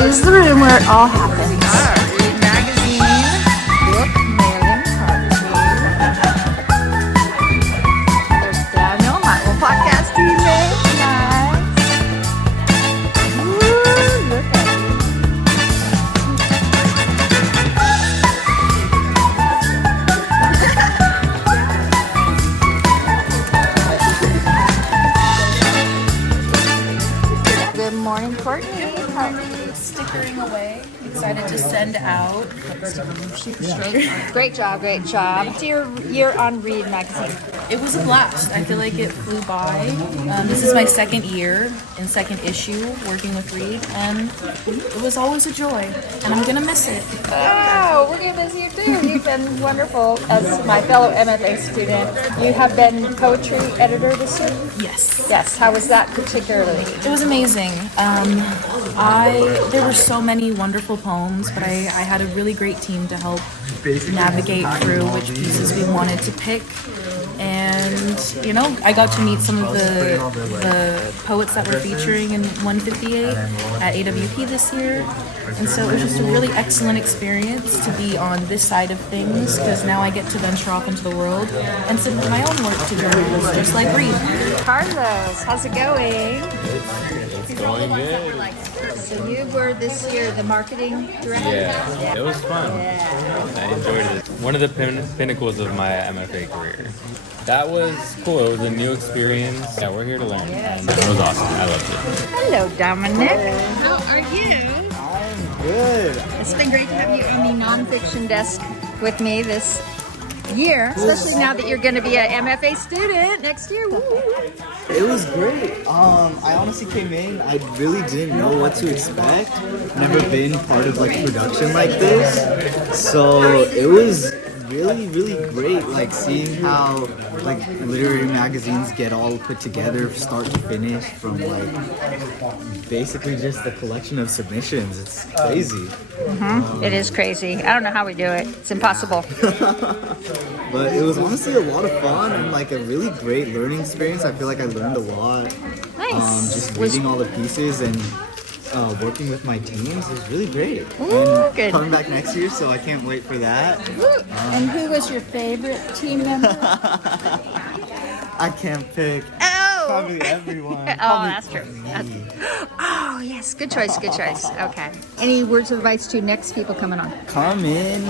This is the room where it all happens. Reed Magazine book mailing party. There's Daniel, my little podcast teammate. Nice. Woo, look at you. Good morning, Courtney. Stickering away. Excited to send out. Great job, great job. It's your year on Reed Magazine. It was a blast. I feel like it flew by. This is my second year and second issue working with Reed, and it was always a joy. And I'm gonna miss it. Oh, we're gonna miss you too. You've been wonderful as my fellow MFA student. You have been poetry editor this year? Yes. Yes. How was that particularly? It was amazing. There were so many wonderful poems, but I had a really great team to help navigate through which pieces we wanted to pick. And, you know, I got to meet some of the poets that were featuring in 158 at AWP this year. And so it was just a really excellent experience to be on this side of things, because now I get to venture off into the world and submit my own work to journals, just like Reed. Carlos, how's it going? It's going good. So you were this year the marketing director? Yeah, it was fun. I enjoyed it. One of the pinnacles of my MFA career. That was cool. It was a new experience. Yeah, we're here to learn. And it was awesome. I loved it. Hello, Dominic. How are you? I'm good. It's been great to have you on the nonfiction desk with me this year, especially now that you're going to be an MFA student next year. Woo. It was great. I honestly came in, I really didn't know what to expect. Never been part of like production like this. So it was really great, like seeing how like literary magazines get all put together start to finish, from like basically just the collection of submissions. It's crazy. It is crazy. I don't know how we do it. It's impossible. But it was honestly a lot of fun and like a really great learning experience. I feel like I learned a lot. Nice. Just reading all the pieces and working with my teams is really great. Ooh, And good. coming back next year, so I can't wait for that. And who was your favorite team member? I can't pick. Oh! Probably everyone. Oh, Probably that's true. Oh, yes. Good choice. Good choice. Okay. Any words of advice to next people coming on? Come in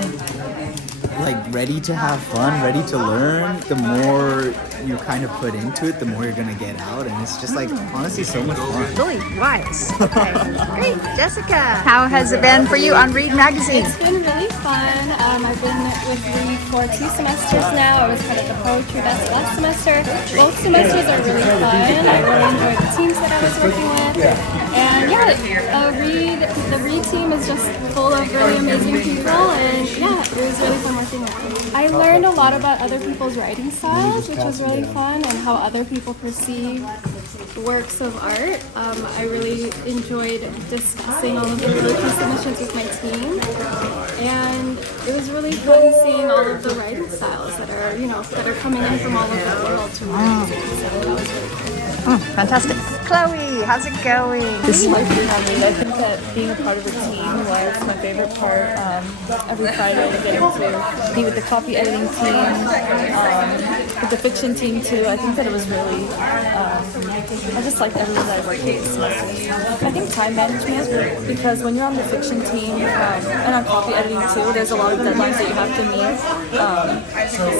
like ready to have fun, ready to learn. The more you kind of put into it, the more you're gonna get out, and it's just like honestly so much fun. Really wise. Okay. Great. Jessica, how has it been for you on Reed Magazine? It's been really fun. I've been with Reed for 2 semesters now. I was part of the poetry desk last semester. Both semesters are really fun. I really enjoyed the teams that I was working with. And yeah, the Reed team is just full of really amazing people, and yeah, it was really fun working with them. I learned a lot about other people's writing styles, which was really fun, and how other people perceive works of art. I really enjoyed discussing all of the poetry submissions with my team, and it was really fun seeing all of the writing styles that are, that are coming in from all over the world to read. So that was really cool. Fantastic. Chloe, how's it going? This is my favorite. I think that being a part of a team was my favorite part. Every Friday getting to be with the copy editing team, with the fiction team too. I think that it was really, I just liked everyone that I worked with this semester. I think time management, because when you're on the fiction team and on copy editing too, there's a lot of deadlines that you have to meet.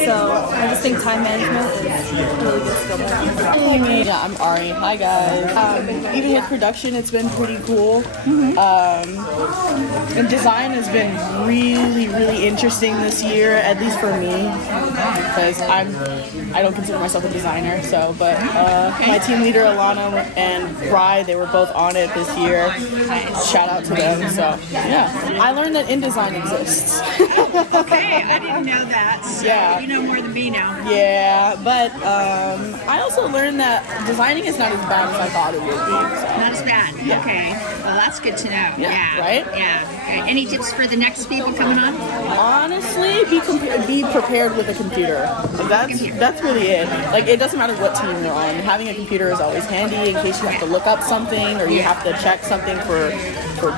So I just think time management is a really good skill to have. Yeah, I'm Ari. Hi guys. Even with production, it's been pretty cool. And design has been really interesting this year, at least for me, because I don't consider myself a designer. So, but my team leader Alana and Rye, they were both on it this year. Shout out to them. So yeah, I learned that InDesign exists. Okay, I didn't know that. So Yeah. You know more than me now. Yeah, but I also learned that designing is not as bad as I thought it would be. So. Not as bad. Yeah. Okay. Well, that's good to know. Yeah, right? Yeah. Okay. Any tips for the next people coming on? Honestly, be prepared with a computer. that's really it. Like, it doesn't matter what team you're on. Having a computer is always handy in case you have to look up something or you have to check something for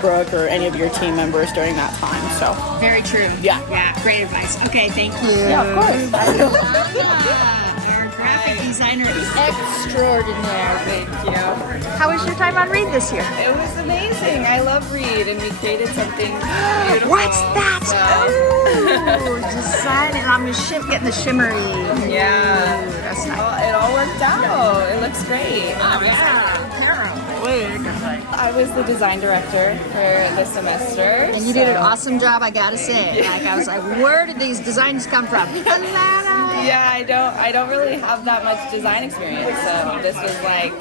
Brooke or any of your team members during that time. So Very true. Yeah. Yeah, great advice. Okay, thank you. yeah, of course. Our graphic designer extraordinaire. Thank you. How was your time on Reed this year? It was amazing. I love Reed, and we created something beautiful. What's that? Oh, design it. I'm getting the shimmery. Yeah. That's nice. Well, it all worked out. It looks great. I was the design director for the semester. And you did an awesome job, I gotta say. Like, I was like, where did these designs come from? Yeah, I don't really have that much design experience, so this was like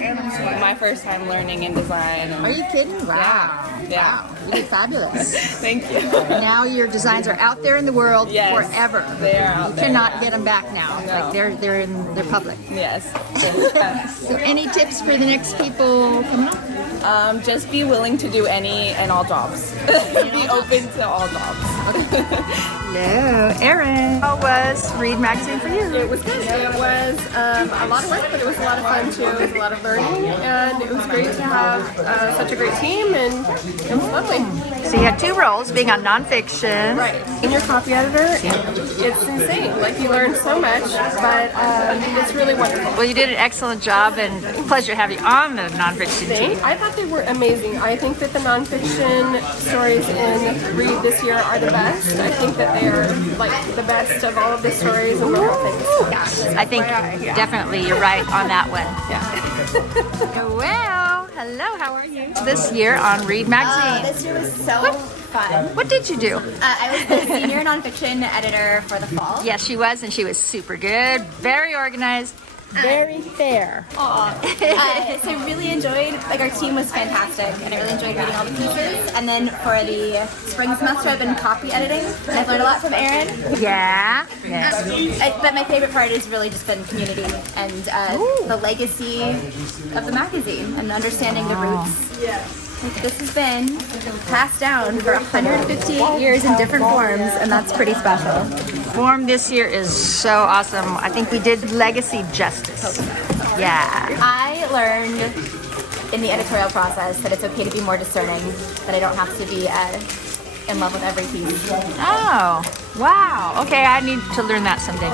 my first time learning in design. Are you kidding? Wow. Yeah. Wow. You did fabulous. Thank you. Now your designs are out there in the world forever. They are out You there. cannot get them back now. No. Like they're public. Yes. So any tips for the next people coming up? Just be willing to do any and all jobs. Be open to all jobs. Hello, Erin. How was Reed Magazine for you? It was good. It was a lot of work, but it was a lot of fun too. It was a lot of learning, and it was great to have such a great team, and it was lovely. So you had two roles, being on nonfiction. Right. In your copy editor, it's insane. Like, you learn so much, but it's really wonderful. Well, you did an excellent job, and pleasure to have you on the nonfiction team. I thought they were amazing. I think that the nonfiction stories in Reed this year are the best. I think that they are like the best of all of the stories and the whole thing. I think definitely you're right on that one. Yeah. Well, hello, how are you? This year on Reed Magazine. This year was so fun. What did you do? I was the senior nonfiction editor for the fall. Yes, she was, and she was super good, very organized, very fair. So I really enjoyed, like, our team was fantastic, and I really enjoyed reading all the pieces. And then for the spring semester, I've been copy editing, and I've learned a lot from Erin. Yeah. But my favorite part has really just been community and the legacy of the magazine and understanding the roots. Like, this has been passed down for 158 years in different forms, and that's pretty special. Form this year is so awesome. I think we did legacy justice. Yeah. I learned in the editorial process that it's okay to be more discerning, that I don't have to be in love with every piece. Oh, wow. Okay, I need to learn that someday.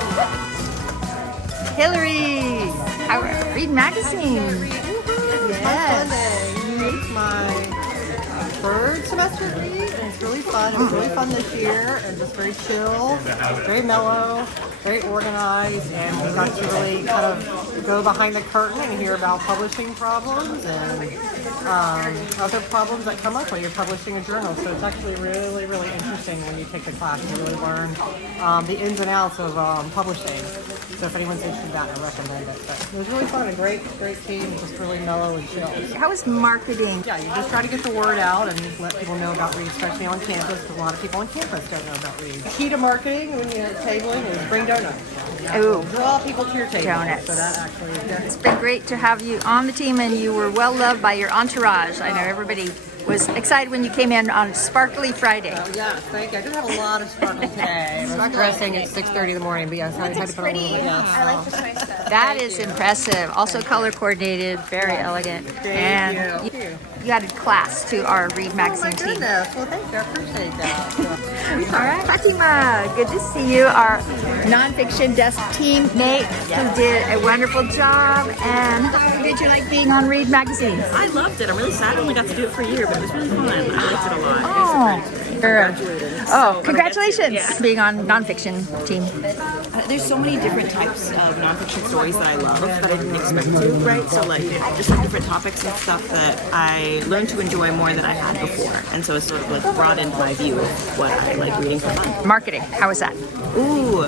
Hillary, Reed Magazine. Yes. My third semester at Reed, and it's really fun. It was really fun this year, and just very chill, very mellow, very organized, and we got to really kind of go behind the curtain and hear about publishing problems and other problems that come up when you're publishing a journal. So it's actually really, really interesting when you take the class and really learn the ins and outs of publishing. So if anyone's interested in that, I recommend it. But it was really fun, a great team, just really mellow and chill. How was marketing? Yeah, you just try to get the word out and let people know about Reed, especially on campus, because a lot of people on campus don't know about Reed. The key to marketing when you're tabling is bring donuts. Ooh. Draw people to your table. Donuts. So that actually is good. It's been great to have you on the team, and you were well loved by your entourage. I know everybody was excited when you came in on Sparkly Friday. Yeah, thank you. I did have a lot of sparkle today. I was dressing at 6:30 in the morning, but yes, I had to put on a little bit. I like the choice stuff. That is impressive. Also color coordinated, very elegant. And you added class to our Reed Magazine team. Goodness. Well, thank you. I appreciate that. All right, Fatima, good to see you. Our nonfiction desk teammate who did a wonderful job. And how did you like being on Reed Magazine? I loved it. I'm really sad I only got to do it for a year, but it was really fun. I liked it a lot. Congratulations being on nonfiction team. There's so many different types of nonfiction stories that I love that I didn't expect to, right? So like just like different topics and stuff that I learned to enjoy more than I had before. And so it's sort of like broadened my view of what I like reading for fun. Marketing, how was that? Ooh,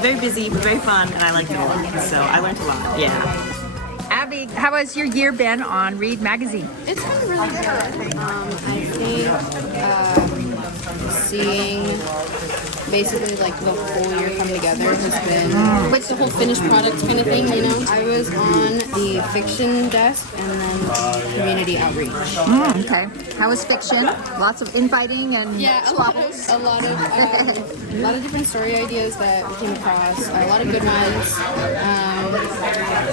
very busy, but very fun, and I liked it a lot. So I learned a lot, yeah. Abby, how has your year been on Reed Magazine? It's been really good. I think seeing basically like the whole year come together has been like the whole finished product kind of thing, you know. I was on the fiction desk, and then community outreach. Okay. How was fiction? Lots of infighting and squabbles. A lot of different story ideas that we came across. A lot of good ones.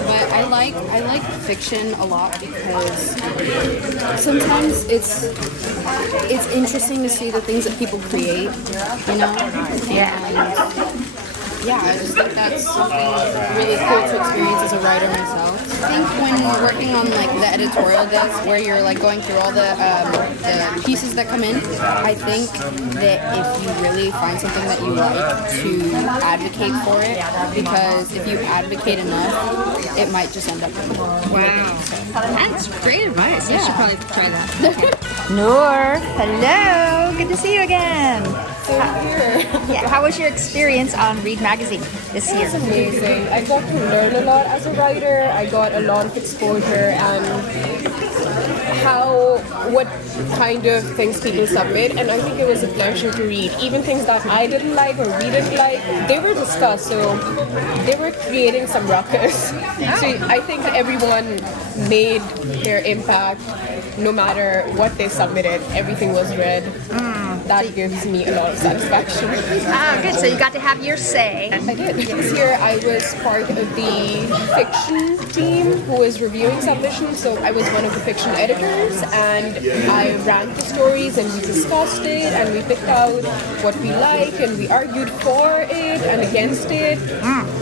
But I like fiction a lot because sometimes it's interesting to see the things that people create. You know. Yeah, I just think that's something really cool to experience as a writer myself. I think when we're working on like the editorial desk, where you're like going through all the pieces that come in, I think that if you really find something that you like, to advocate for it, because if you advocate enough, it might just end up with it. Wow. That's great advice. I Yeah. should probably try that. Noor, hello. Good to see you again. Yeah, how was your experience on Reed Magazine this year? It was amazing. I got to learn a lot as a writer. I got a lot of exposure and what kind of things people submit, and I think it was a pleasure to read. Even things that I didn't like or we didn't like, they were discussed, so they were creating some ruckus. So I think everyone made their impact, no matter what they submitted. Everything was read. That gives me a lot of satisfaction. Good. So you got to have your say. I did. This year I was part of the fiction team who was reviewing submissions, so I was one of the fiction editors, and I ranked the stories and we discussed it and we picked out what we like and we argued for it and against it.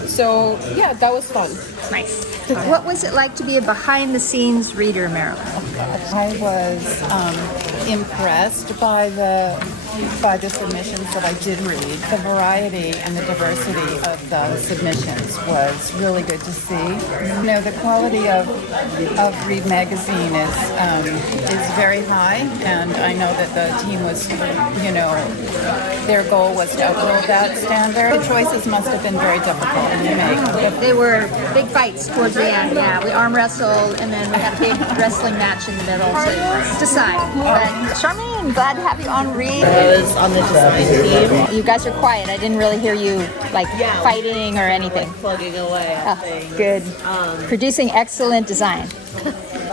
So yeah, that was fun. Nice. What was it like to be a behind-the-scenes reader, Marilyn? I was impressed by the submissions that I did read. The variety and the diversity of the submissions was really good to see. You know, the quality of Reed Magazine is very high, and I know that the team was, you know, their goal was to uphold that standard. The choices must have been very difficult to make. They were big fights towards the end. Yeah, we arm wrestled, and then we had a big wrestling match in the middle to decide. But Charmaine, glad to have you on Reed. I was on the design team. You guys are quiet. I didn't really hear you fighting or anything. Plugging away. Good. Producing excellent design.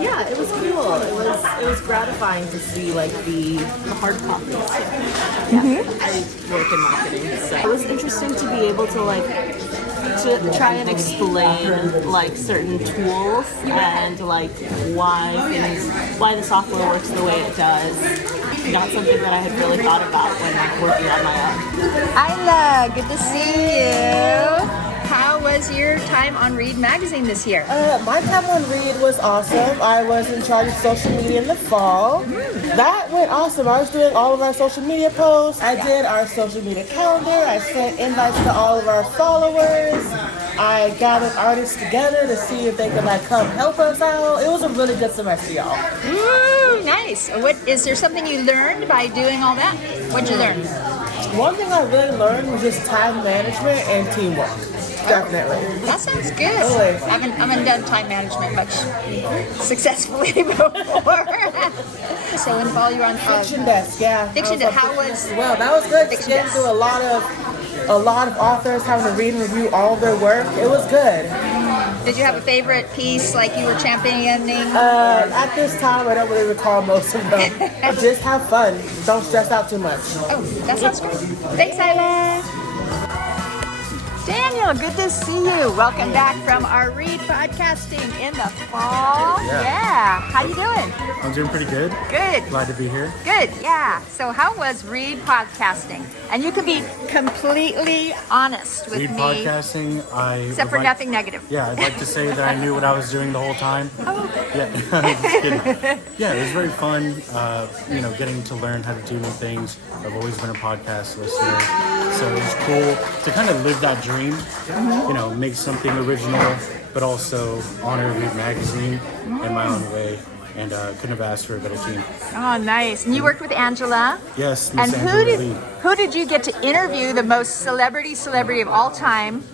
Yeah, it was cool. It was gratifying to see like the hard copies. I work in marketing, so it was interesting to be able to try and explain like certain tools and like why the software works the way it does. Not something that I had really thought about when working on my own. Isla, good to see you. How was your time on Reed Magazine this year? My time on Reed was awesome. I was in charge of social media in the fall. That went awesome. I was doing all of our social media posts. I did our social media calendar. I sent invites to all of our followers. I gathered artists together to see if they could come help us out. It was a really good semester, y'all. Ooh, nice. Is there something you learned by doing all that? What'd you learn? One thing I really learned was just time management and teamwork. Definitely. That sounds good. Really? I haven't done time management much successfully before. So in fall you're on fiction desk, yeah. Fiction desk. How was? Well, that was good. Getting through a lot of authors, having to read and review all of their work. It was good. Did you have a favorite piece like you were championing? At this time, I don't really recall most of them. Just have fun. Don't stress out too much. Oh, that sounds great. Thanks, Isla. Daniel, good to see you. Welcome back from our Reed podcasting in the fall. Yeah. How you doing? I'm doing pretty good. Good. Glad to be here. Good, yeah. So how was Reed podcasting? And you can be completely honest with Reed me. podcasting, Except for nothing negative. Yeah, I'd like to say that I knew what I was doing the whole time. Oh. Yeah, just kidding. Yeah, it was very fun, getting to learn how to do new things. I've always been a podcast listener. So it was cool to kind of live that dream, make something original, but also honor Reed Magazine in my own way. And couldn't have asked for a better team. Oh, nice. And you worked with Angela. Yes, And Miss Angela Lee. who did you get to interview the most celebrity of all time?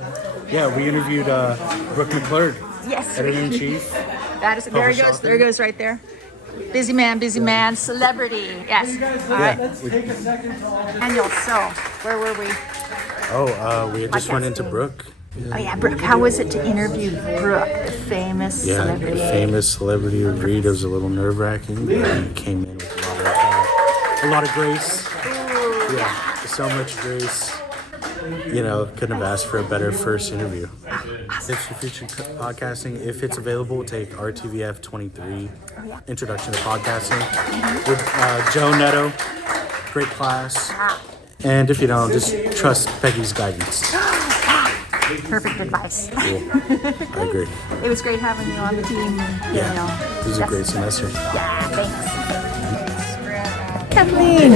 Yeah, we interviewed Brooke McClurg. Yes. Editor-in-Chief. That is, there he goes. There he goes right there. Busy man, celebrity. Yes. All right. Daniel, so where were we? Oh, we had just run into Brooke. Oh yeah, Brooke. How was it to interview Brooke, the famous celebrity? The famous celebrity of Reed. It was a little nerve-wracking, but he came in with a lot of grace. Ooh. Yeah, so much grace. You know, couldn't have asked for a better first interview. Tips for future podcasting. If it's available, take RTVF 23, Introduction to Podcasting, with Joe Netto. Great class. And if you don't, just trust Peggy's guidance. Perfect advice. Cool. I agree. It was great having you on the team. It was a great semester. Yeah, thanks. Kathleen,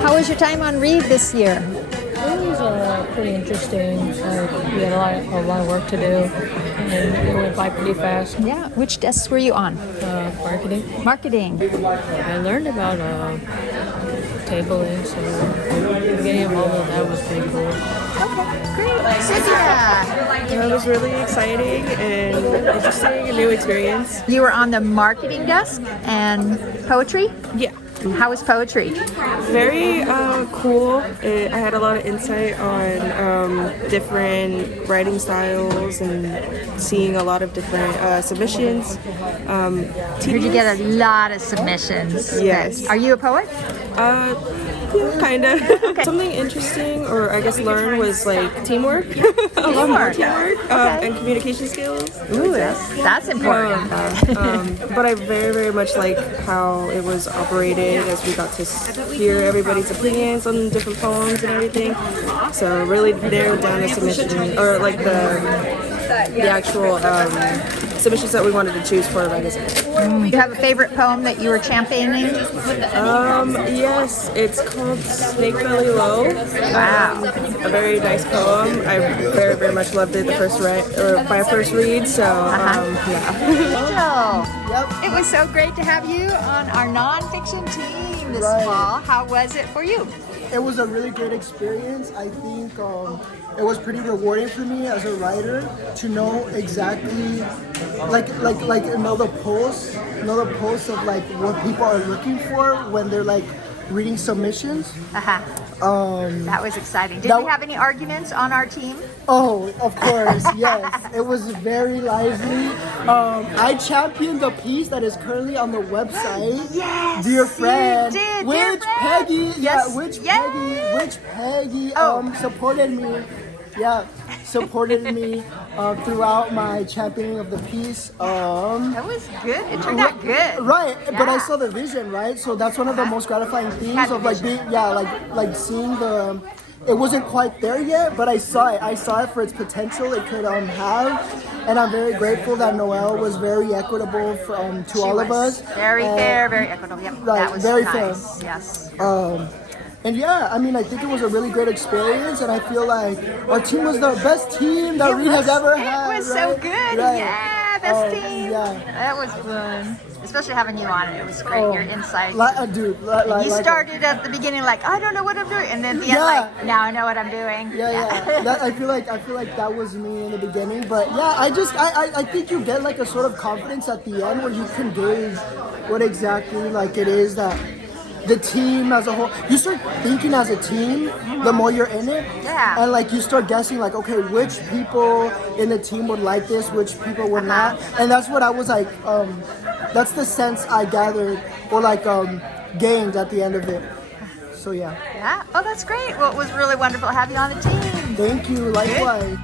how was your time on Reed this year? It was pretty interesting. We had a lot of work to do, and it went by pretty fast. Yeah. Which desks were you on? Marketing. Marketing. I learned about tabling, so getting involved with that was pretty cool. Okay, great. Cynthia. It was really exciting and interesting, a new experience. You were on the marketing desk and poetry? Yeah. How was poetry? Very cool. I had a lot of insight on different writing styles and seeing a lot of different submissions. Did you get a lot of submissions? Yes. Are you a poet? Yeah, kind of. Okay. Something interesting, or I guess learn, was like teamwork. A lot more teamwork and communication skills. Ooh, that's important. But I very, very much like how it was operated as we got to hear everybody's opinions on different poems and everything. So really narrowed down the submission, or like the actual submissions that we wanted to choose for a magazine. Do you have a favorite poem that you were championing? Yes, it's called Snake Belly Low. Wow. A very nice poem. I very, very much loved it my first read, so yeah. Angel, it was so great to have you on our nonfiction team this fall. How was it for you? It was a really great experience. I think it was pretty rewarding for me as a writer to know exactly, like know the pulse of like what people are looking for when they're like reading submissions. That was exciting. Did we have any arguments on our team? Oh, of course, yes. It was very lively. I championed the piece that is currently on the website. Yes, Dear friend, you did. which Peggy, which Peggy supported me. Yeah, supported me throughout my championing of the piece. That was good. It turned out good. Right, but I saw the vision, right? So that's one of the most gratifying things of like being, like seeing the. It wasn't quite there yet, but I saw it. I saw it for its potential it could have, and I'm very grateful that Noelle was very equitable to all of us. Very fair, very equitable. Yep, right, that was very nice. fair. Yes. And yeah, I mean, I think it was a really great experience, and I feel like our team was the best team that Reed has ever had. It was so good. Right. Yeah, best team. Yeah. That was fun. Especially having you on it. It was great. Your insight. Dude, you started at the beginning like, I don't know what I'm doing. And then at the end like, now I know what I'm doing. Yeah. I feel like that was me in the beginning. But yeah, I think you get like a sort of confidence at the end where you can gauge what exactly like it is that the team as a whole, you start thinking as a team the more you're in it. Yeah. And like you start guessing like, okay, which people in the team would like this, which people would not. And that's what I was like, that's the sense I gathered or like gained at the end of it. So yeah. Yeah. Oh, that's great. Well, it was really wonderful to have you on the team. Thank you. Likewise.